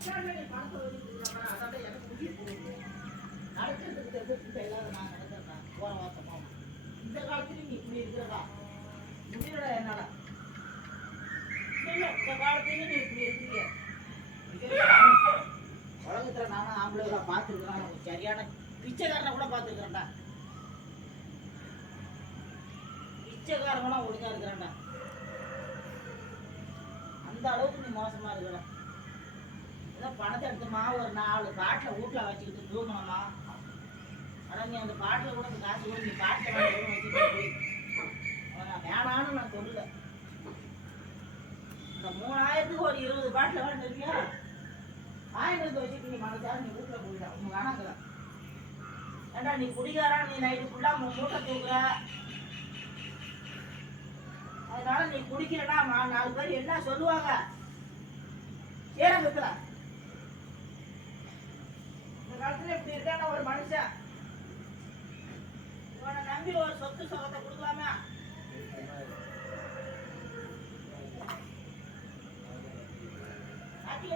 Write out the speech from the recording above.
நீ பணத்தை ஒதுக்கிட்டு அதான் எனக்கு உயிர் போகுது. நடக்கிறதுக்கு எதிர்த்து இல்லாத நான் நடக்கிறேன் போற வாசமா இந்த காலத்துலயும் நீ இப்படி இருக்கிறதா முடியல என்னால. இந்த காலத்துலயும் நீ இப்படி இருக்கிறீங்க. உலகத்துல நானும் ஆம்பளை பார்த்துருக்கிறேன். சரியான பிச்சைக்காரனை கூட பார்த்துருக்கிறேன்டா. பிச்சைக்காரங்களாம் ஒழுங்கா இருக்கிறான்டா. அந்த அளவுக்கு நீ மோசமா இருக்கிற. ஏதோ பணத்தை எடுத்துமா ஒரு 4 பாட்டில் வீட்டில் வச்சுக்கிட்டு தூங்கணுமா. ஆனால் நீ அந்த பாட்டில் கூட இந்த காசு கூட நீ பாட்டில் வச்சுக்கிட்டு போய் வேணான்னு நான் சொல்லல. இந்த 3000க்கு ஒரு 20 பாட்டில் வேண்டியா ஆயிரத்து வச்சுட்டு நீ மனசார நீ வீட்டில் போயிடா. உங்க வேணாங்கிற ஏண்டா நீ குடிகாரா. நீ நைட்டு ஃபுல்லாக மூட்டை தூக்குற. அதனால நீ குடிக்கிறனா 4 பேர் என்ன சொல்லுவாங்க. ஏறங்கத்துல இந்த காலத்துல இப்படி இருக்கான ஒரு மனுஷன் இவனை நம்பி ஒரு சொத்து சொகத்தை கொடுக்கலாமா. நாட்டில்